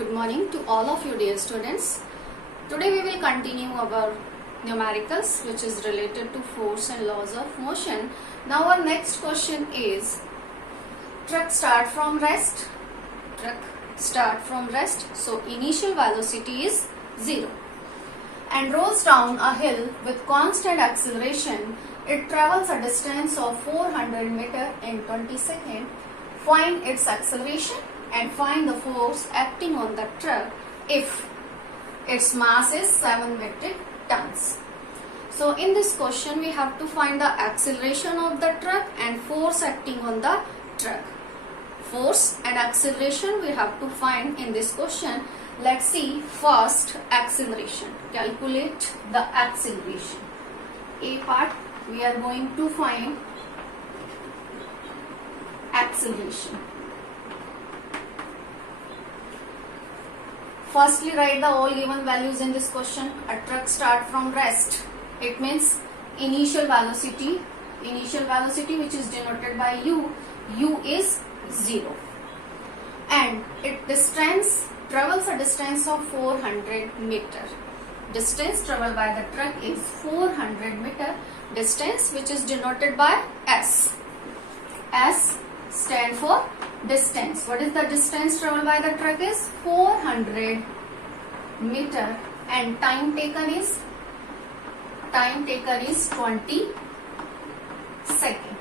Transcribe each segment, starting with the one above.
Good morning to all of you dear students. Today we will continue our numericals which is related to force and laws of motion. Now our next question is truck start from rest. So initial velocity is 0 and rolls down a hill with constant acceleration. It travels a distance of 400 meter in 20 seconds. Find its acceleration and find the force acting on the truck if its mass is 7 metric tons. So in this question we have to find the acceleration of the truck and force acting on the truck. Force and acceleration we have to find in this question. Let's see first acceleration. Calculate the acceleration. A part we are going to find acceleration. Firstly, write the all given values in this question. A truck start from rest. It means initial velocity which is denoted by u. U is 0. And it travels a distance of 400 meter. Distance traveled by the truck is 400 meter. Distance which is denoted by S. S stand for distance. What is the distance traveled by the truck is 400 meter and time taken is 20 seconds.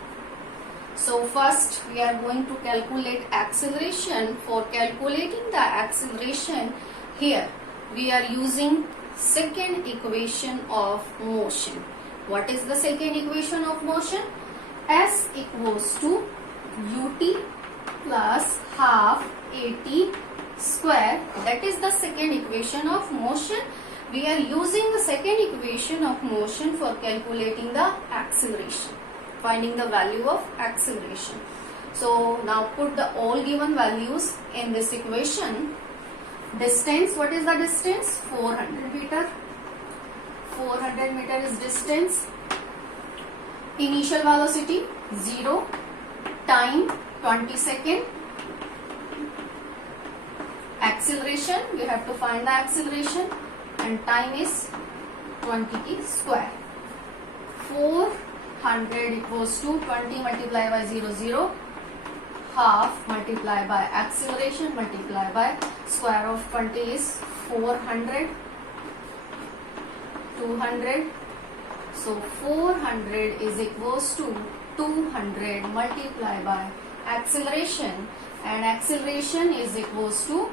So first we are going to calculate acceleration. For calculating the acceleration, here we are using second equation of motion. What is the second equation of motion? S equals to ut plus half at square. That is the second equation of motion. We are using the second equation of motion for calculating the acceleration, finding the value of acceleration. So now put the all given values in this equation. Distance, what is the distance? 400 meter. 400 meter is distance. Initial velocity 0. Time 20 seconds. Acceleration, we have to find the acceleration and time is 20 square. 400 equals to 20 multiplied by 0. Half multiplied by acceleration multiplied by square of 20 is 400. 200. So 400 is equals to 200 multiplied by acceleration, and acceleration is equals to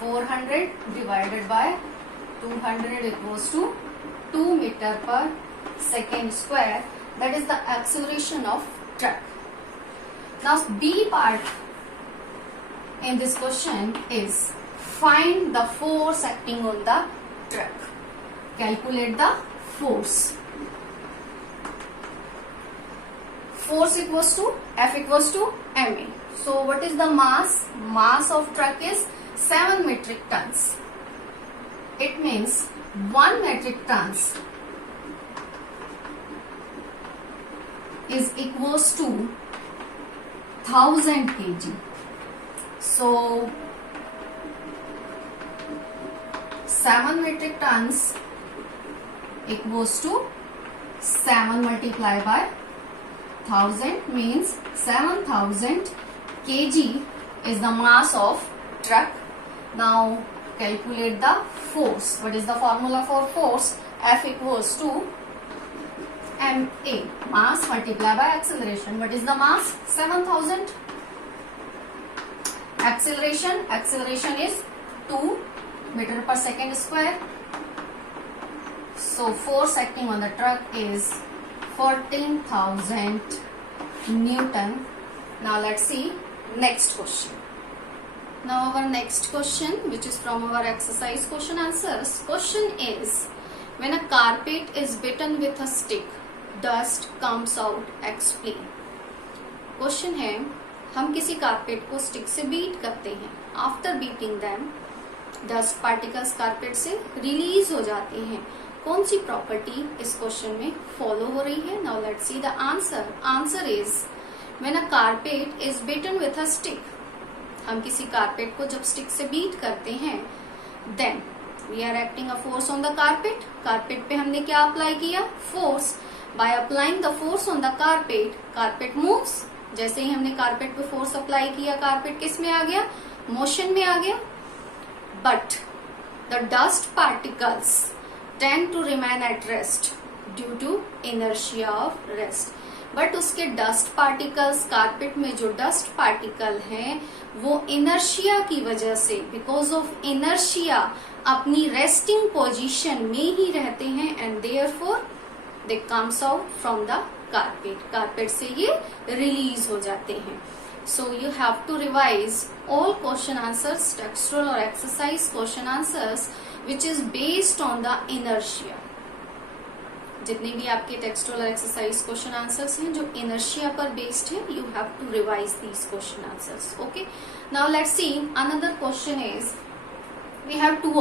400 divided by 200 equals to 2 meter per second square. That is the acceleration of truck. Now B part in this question is find the force acting on the truck. Calculate the force. Force equals to F equals to ma. So what is the mass? Mass of truck is 7 metric tons. It means 1 metric tons is equals to 1000 kg. So 7 metric tons equals to 7 multiplied by 1000 means 7000 kg is the mass of truck. Now calculate the force. What is the formula for force? F equals to ma, mass multiplied by acceleration. What is the mass? 7000. Acceleration is 2 meter per second square. So force acting on the truck is 14,000 Newton. Now let's see next question. Now our next question, which is from our exercise question answers. Question is, when a carpet is beaten with a stick, dust comes out. Explain. Question है, हम किसी कारपेट को स्टिक से beat करते हैं. After beating them dust particles carpet से रिलीज हो जाते हैं. कौन सी प्रॉपर्टी इस क्वेश्चन में फॉलो हो रही है? Now let's see the answer. Answer is when a carpet is beaten with a stick. हम किसी कारपेट को जब स्टिक से बीट करते हैं, then we are acting a force on the carpet. Carpet पे हमने क्या अप्लाई किया? Force. By applying the force on the carpet, carpet moves. जैसे ही हमने कारपेट पे फोर्स अप्लाई किया, कारपेट किस में आ गया? मोशन में आ गया. But the dust particles tend to remain at rest due to inertia of rest. But उसके डस्ट पार्टिकल्स, कारपेट में जो डस्ट पार्टिकल हैं, वो इनर्शिया की वजह से, बिकॉज ऑफ इनर्शिया, अपनी रेस्टिंग पोजीशन में ही रहते हैं, and therefore they comes out from the carpet. Carpet से ये रिलीज हो जाते हैं. So you have to revise all question answers, textual और exercise question answers which is based on the inertia. जितने भी आपके टेक्सचुअल और एक्सरसाइज क्वेश्चन आंसर्स हैं जो इनर्शिया पर बेस्ड है, you have to revise these question answers. Okay, now let's see another question is, we have two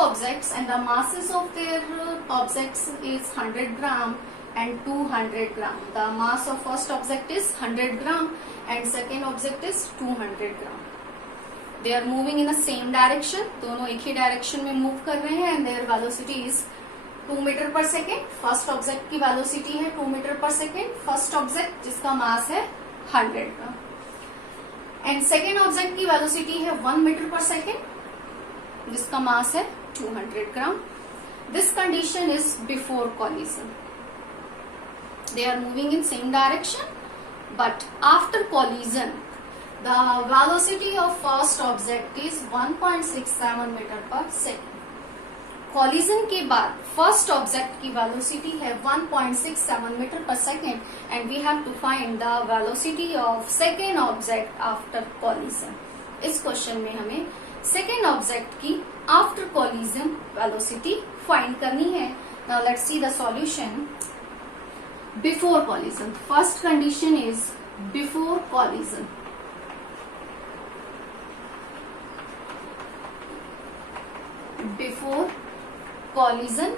objects and the masses of their objects is 100 gram and 200 gram. The mass of first object is 100 gram and second object is 200 gram. They are moving in the same direction. दोनों एक ही डायरेक्शन में मूव कर रहे हैं and their velocity is 2 metre per second. First object की velocity है 2 metre per second. First object जिसका mass है 100 ग्राम एंड सेकेंड ऑब्जेक्ट की वेलोसिटी है 1 मीटर पर सेकेंड जिसका मास है 200 gram. This condition is before collision. They are moving in same direction but after collision the velocity of first object is 1.67 metre per second. Collision के बाद first object की velocity है 1.67 metre per second and we have to find the velocity of second object after collision. इस question में हमें second object की after collision velocity find करनी है. Now let's see the solution. Before collision, first condition is before collision. Before collision,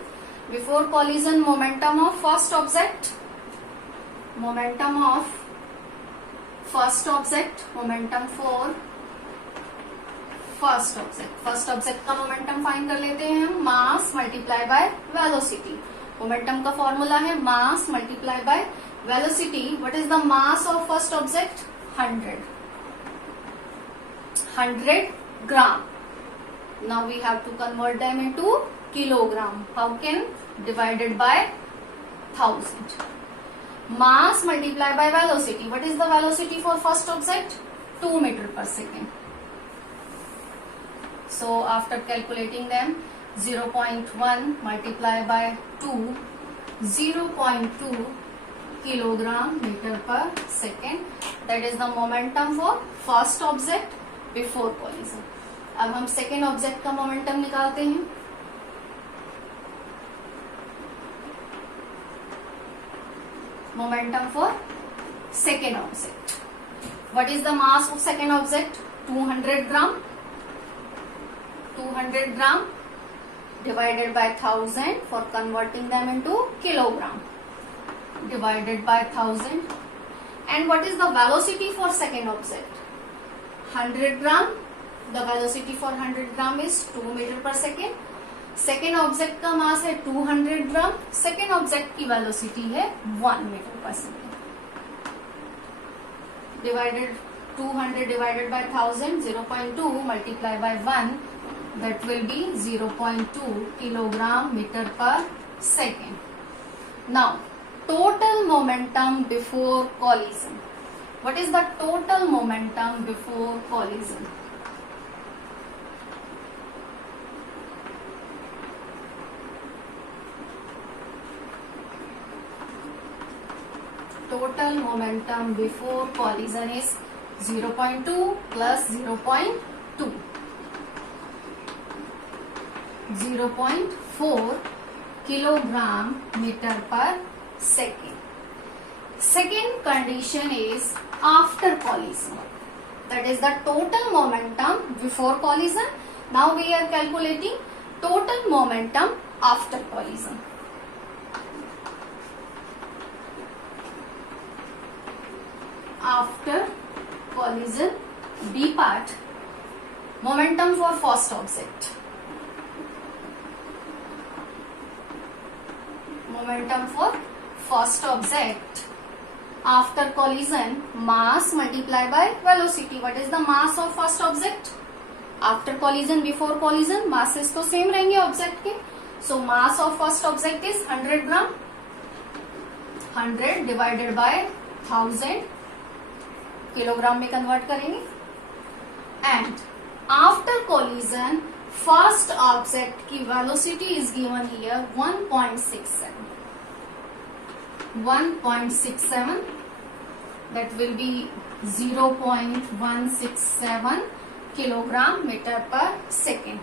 before collision momentum of first object, momentum of first object, momentum for first object. first object का momentum find कर लेते हैं हम, mass multiply by velocity. momentum का फॉर्मूला है mass multiply by velocity. what is the mass of first object? 100 gram. now we have to convert them into kilogram. How can? Divided by 1000. Mass multiplied by velocity. What is the velocity for first object? 2 meter per second. So after calculating them, 0.1 multiplied by 2, 0.2 kilogram meter per second. That is the momentum for first object before collision. अब हम second object का मोमेंटम निकालते हैं. momentum for second object. What is the mass of second object? 200 gram. 200 gram divided by 1000 for converting them into kilogram. Divided by 1000. And what is the velocity for second object? 100 gram. The velocity for 100 gram is 2 meter per second. Second object का mass है 200 gram. Second object की velocity है 1 metre per second. Divided 200 divided by 1000, 0.2 multiply by 1, that will be 0.2 kilogram metre per second. Now total momentum before collision. What is the total momentum before collision? total momentum before collision is 0.2 plus 0.2, 0.4 kilogram meter per second. Second condition is after collision, that is the total momentum before collision. Now we are calculating total momentum after collision. After collision B part, momentum for first object. Momentum for first object after collision, mass multiplied by velocity. What is the mass of first object? After collision, before collision, masses तो same रहेंगे object के. So mass of first object is 100 gram. 100 divided by 1000 किलोग्राम में कन्वर्ट करेंगे. And after collision, first object की velocity is given here 1.67. 1.67, that will be 0.167 kilogram meter per second.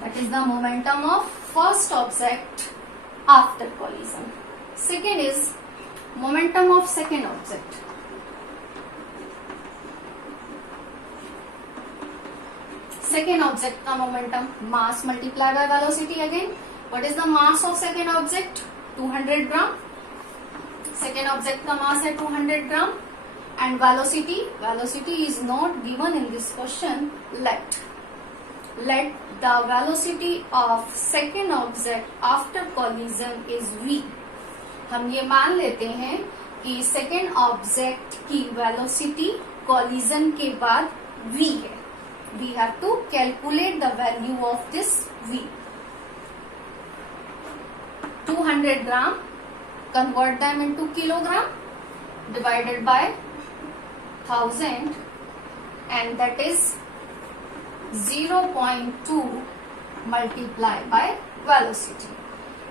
That is the momentum of first object after collision. Second is momentum of second object. Second object का momentum, mass multiplied by velocity again. What is the mass of second object? 200 gram. Second object का mass है 200 gram. And velocity is not given in this question. Let the velocity of second object after collision is v. हम ये मान लेते हैं कि second object की velocity collision के बाद v है. We have to calculate the value of this v. 200 gram, convert them into kilogram, divided by 1000, and that is 0.2 multiplied by velocity.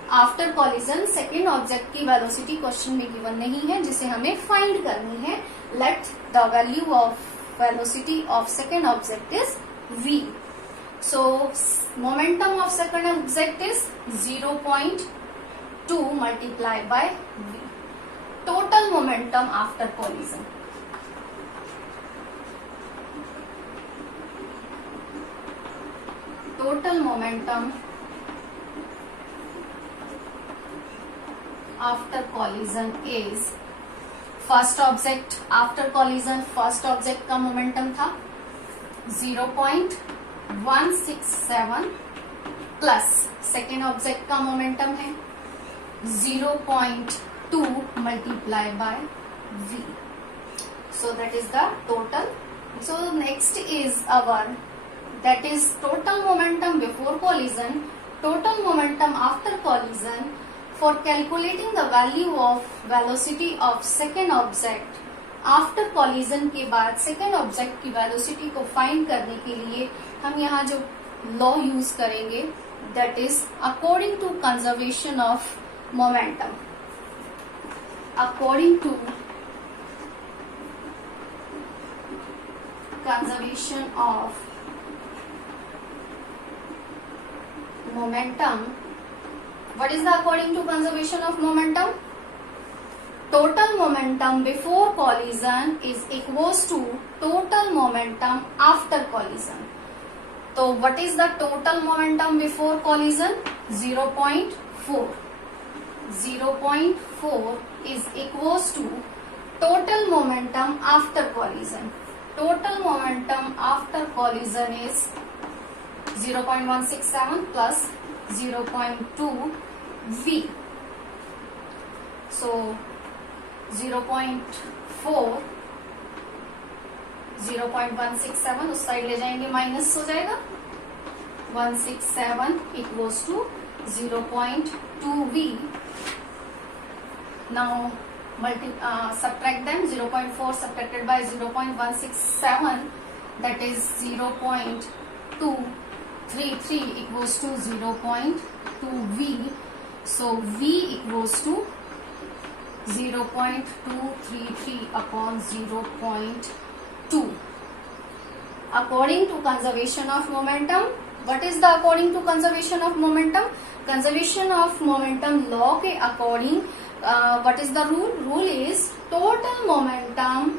After collision, second object की velocity question में given नहीं है, जिसे हमें find करनी है. Let the value of velocity of second object is v. So momentum of second object is 0.2 multiplied by v. Total momentum after collision. Total momentum after collision is, first object after collision, first object का momentum था 0.167 plus second object का मोमेंटम है 0.2 multiply by v. So that is the total. So next is our, that is total momentum before collision, total momentum after collision. For calculating the value of velocity of second object after collision के बाद second object की velocity को find करने के लिए हम यहाँ जो law use करेंगे, that is according to conservation of momentum. According to conservation of momentum. What is the according to conservation of momentum? Total momentum before collision is equals to total momentum after collision. So what is the total momentum before collision? 0.4. 0.4 is equals to total momentum after collision. Total momentum after collision is 0.167 plus 0.2 v. So 0.4 0.167 उस साइड ले जाएंगे, माइनस हो जाएगा 167 equals to 0.2 v. Now subtract them. 0.4 subtracted by 0.167, that is 0.233 equals to 0.2 v. So v equals to 0.233 upon 0.2. According to conservation of momentum, what is the according to conservation of momentum? Conservation of momentum law के according what is the rule? Rule is total momentum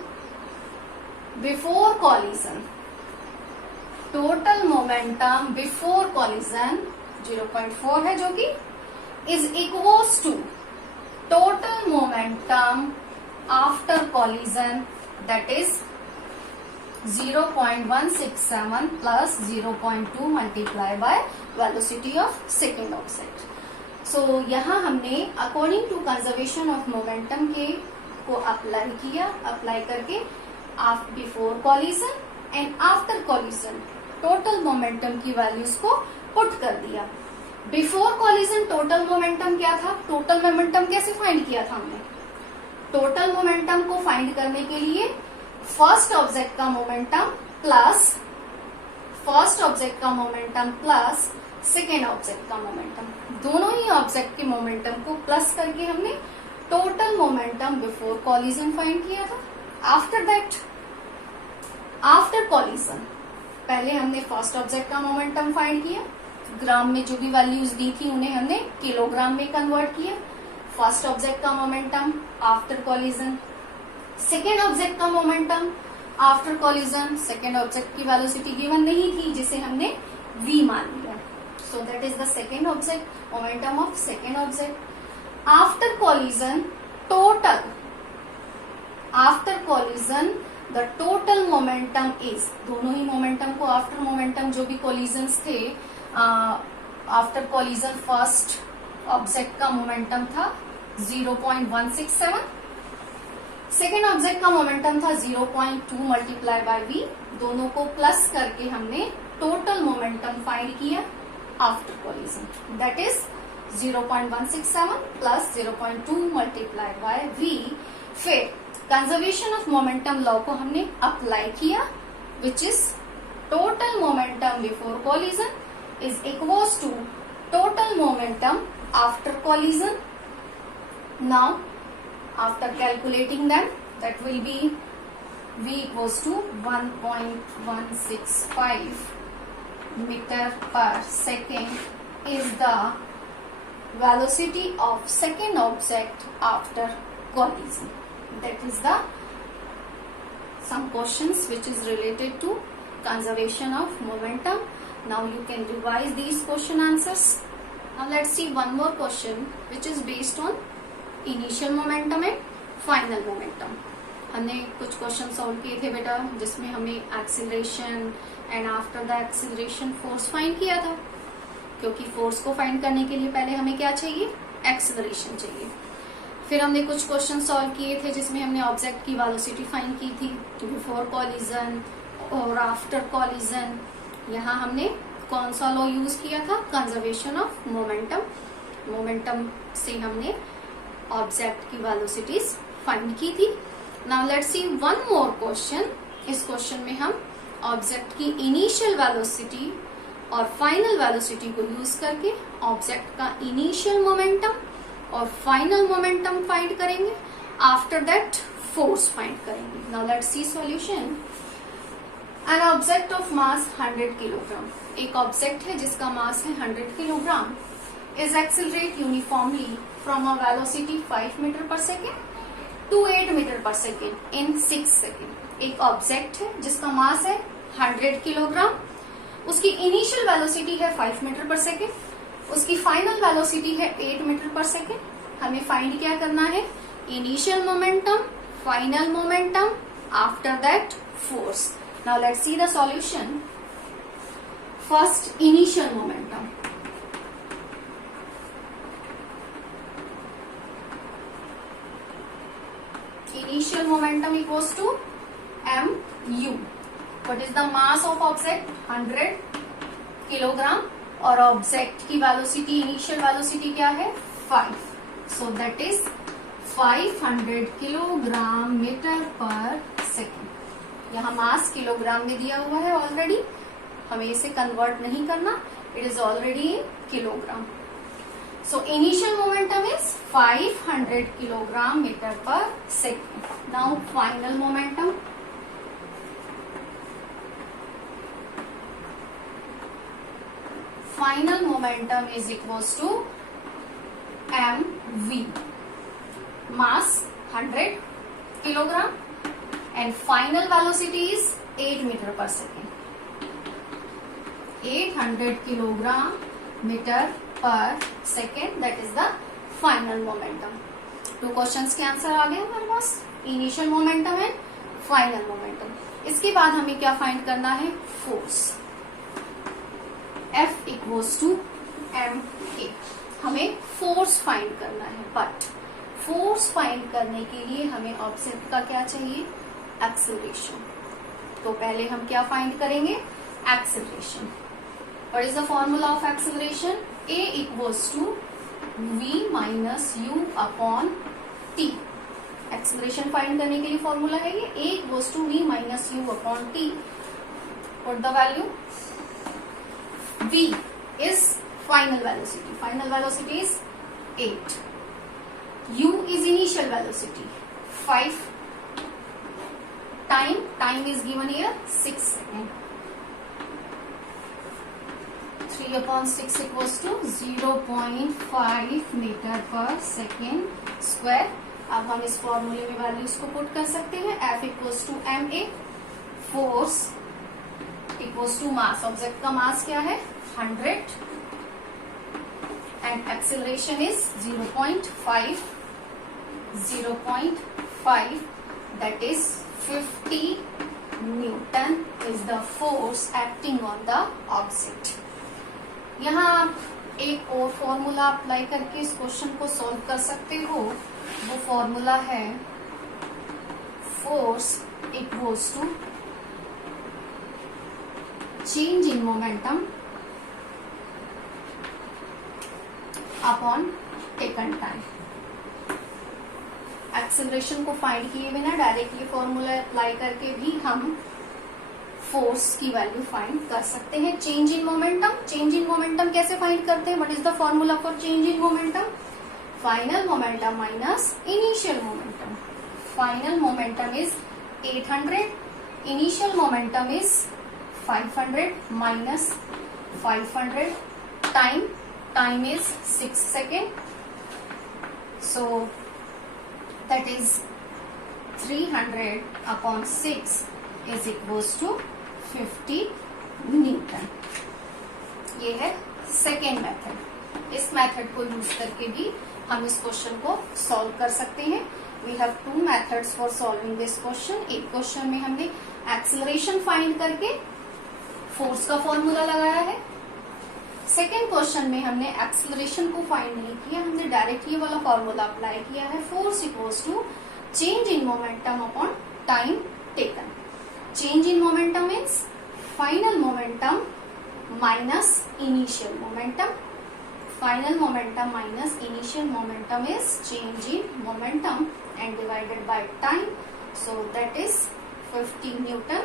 before collision. Total momentum before collision 0.4 है जो कि is equals to total momentum after collision, that is 0.167 plus 0.2 multiply by velocity of second object. So यहाँ हमने according to conservation of momentum के को apply किया. Apply करके before collision and after collision total momentum की values को put कर दिया. बिफोर कॉलिजन टोटल मोमेंटम क्या था? टोटल मोमेंटम कैसे फाइंड किया था हमने? टोटल मोमेंटम को फाइंड करने के लिए फर्स्ट ऑब्जेक्ट का मोमेंटम प्लस सेकेंड ऑब्जेक्ट का मोमेंटम, दोनों ही ऑब्जेक्ट के मोमेंटम को प्लस करके हमने total momentum before collision find किया था. आफ्टर दैट, आफ्टर कॉलिजन पहले हमने फर्स्ट ऑब्जेक्ट का मोमेंटम फाइंड किया. ग्राम में जो भी वैल्यूज दी थी उन्हें हमने किलोग्राम में कन्वर्ट किया. फर्स्ट ऑब्जेक्ट का momentum after collision, second object का momentum after collision. Second object की वेलोसिटी गिवन नहीं थी जिसे हमने v मान लिया. So that is the second object, momentum of second object. After collision total, after collision the total momentum is, दोनों ही मोमेंटम को आफ्टर मोमेंटम जो भी कॉलिजन्स थे, आफ्टर कॉलिजन फर्स्ट ऑब्जेक्ट का मोमेंटम था 0.167, सेकेंड ऑब्जेक्ट का मोमेंटम था 0.2 मल्टीप्लाई बाय v. दोनों को प्लस करके हमने टोटल मोमेंटम फाइंड किया after collision. That is 0.167 plus 0.2 multiply by v. फिर कंजर्वेशन ऑफ मोमेंटम लॉ को हमने अप्लाई किया, which is total momentum before collision is equals to total momentum after collision. Now after calculating them, that will be v equals to 1.165 meter per second is the velocity of second object after collision. That is the some questions which is related to conservation of momentum. Now you can revise these question answers. Now let's see one more question which is based on initial momentum and final momentum. हमने कुछ question solve किए थे बेटा जिसमें हमें acceleration and after the acceleration force find किया था, क्योंकि फोर्स को फाइंड करने के लिए पहले हमें क्या चाहिए? एक्सीलरेशन चाहिए. फिर हमने कुछ क्वेश्चन सॉल्व किए थे जिसमें हमने ऑब्जेक्ट की वेलोसिटी फाइंड की थी बिफोर कॉलिजन और आफ्टर कॉलिजन. यहाँ हमने कौन सा लॉ यूज किया था? Conservation of momentum. मोमेंटम से हमने ऑब्जेक्ट की वेलोसिटीज फाइंड की थी. Now let's see one more question. इस क्वेश्चन में हम ऑब्जेक्ट की इनिशियल वेलोसिटी और फाइनल वेलोसिटी को यूज करके ऑब्जेक्ट का इनिशियल मोमेंटम और फाइनल मोमेंटम फाइंड करेंगे. आफ्टर दैट फोर्स फाइंड करेंगे. Now let's see solution. An object of mass 100 kilogram. एक ऑब्जेक्ट है जिसका मास है 100 kilogram. Is accelerate uniformly from a velocity 5 metre per second to 8 metre per second in 6 सेकेंड. एक object है जिसका mass है 100 किलोग्राम. उसकी इनिशियल वेलोसिटी है 5 मीटर पर सेकेंड. उसकी फाइनल वेलोसिटी है 8 मीटर पर सेकेंड. हमें फाइंड क्या करना है? Initial momentum, final momentum, after that force. Now let's see the solution. First, initial momentum. Initial momentum equals to mu. What is the mass of object? 100 kilogram. और object की velocity, initial velocity क्या है? 5. So that is 500 kilogram metre per second. यहाँ mass kilogram में दिया हुआ है ऑलरेडी, हमें इसे कन्वर्ट नहीं करना. It is already in kilogram. So initial momentum is 500 kilogram metre per second. Now final momentum. Final momentum is equals to mv. Mass 100 kilogram and final velocity is 8 meter per second. 800 kilogram meter per second, that is the final momentum. 2 questions के answer आ गए हमारे पास. Initial momentum and final momentum. इसके बाद हमें क्या find करना है, force. F equals to ma, हमें फोर्स फाइंड करना है। बट फोर्स फाइंड करने के लिए हमें ऑब्जेक्ट का क्या चाहिए, एक्सेलरेशन। तो पहले हम क्या फाइंड करेंगे, acceleration. What is the formula of acceleration, a equals to v minus u upon t। Acceleration find करने के लिए फॉर्मूला है ये, a equals to v minus u upon t। Put the value, v is final velocity, final velocity is 8, u is initial velocity 5, time is given here 6 seconds, 3 upon 6 equals to 0.5 metre per second square. अब हम इस फॉर्मूले में वैल्यूज को put कर सकते हैं। F equals to ma, force equals to mass, object का मास क्या है 100 and acceleration is 0.5 that is 50 Newton is the force acting on the object। यहाँ आप एक और फॉर्मूला अप्लाई करके इस क्वेश्चन को सॉल्व कर सकते हो। वो फॉर्मूला है force equals to change in momentum upon taken time. Acceleration को फाइंड किए बिना डायरेक्टली फॉर्मूला अप्लाई करके भी हम फोर्स की वैल्यू फाइंड कर सकते हैं। Change in momentum, change in momentum कैसे फाइंड करते हैं, what is the formula for change in momentum, final momentum minus initial momentum. Final momentum is 800, initial momentum is 500 माइनस 500, time is 6 seconds, so that is 300 upon 6 is equals to 50 न्यूटन। ये है second method. इस मेथड को use करके भी हम इस क्वेश्चन को सॉल्व कर सकते हैं। We have two methods for solving this question. एक क्वेश्चन में हमने एक्सेलरेशन फाइंड करके फोर्स का फॉर्मूला लगाया है। सेकेंड क्वेश्चन में हमने एक्सेलरेशन को फाइंड नहीं किया, हमने डायरेक्ट ये वाला फॉर्मूला अप्लाई किया है, force equals to change in momentum upon time taken. Change in momentum means final momentum minus initial momentum. Final momentum minus initial momentum is change in momentum and divided by time, so that is 50 newton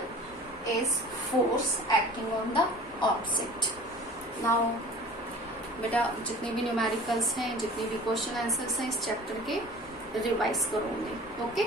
is force acting on the object. Now बेटा जितने भी न्यूमेरिकल्स हैं, जितने भी question answers हैं इस चैप्टर के रिवाइज करोगे। ओके।